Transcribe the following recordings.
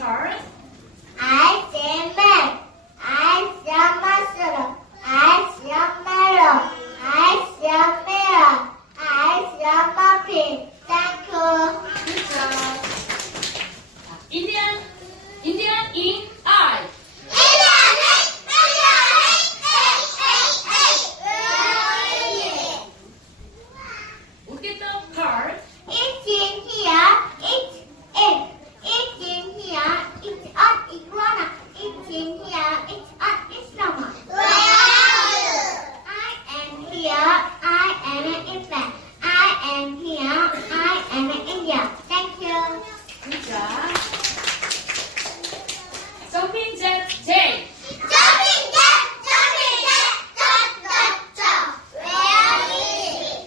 car? I see milk. I see mushroom. I see melon. I see mirror. I see muffin. Thank you. Good job. Indian in I. Look at the car. It's in here. It's in. It's in here. It's an iguana. It's in here. It's an llama. Where are you? I am here. I am an infant. I am here. I am an India. Thank you. Good job. Jumping jack J. Jumping jack. Jumping jack. Jump, jump, jump. Where is it?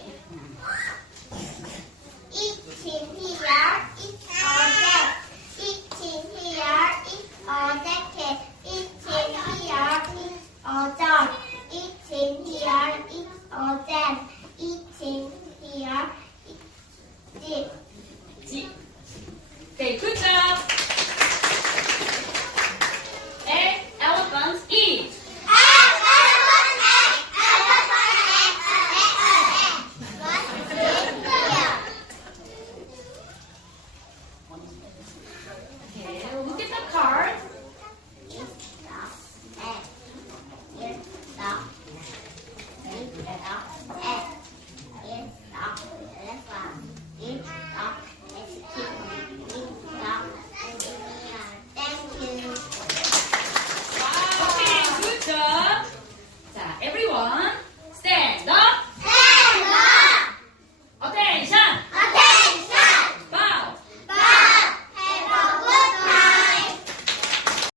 It's in here. It's all that. It's in here. It's all that. It's in here. It's all done. It's in here. It's all that. It's in here. It's this. G. Okay, good job.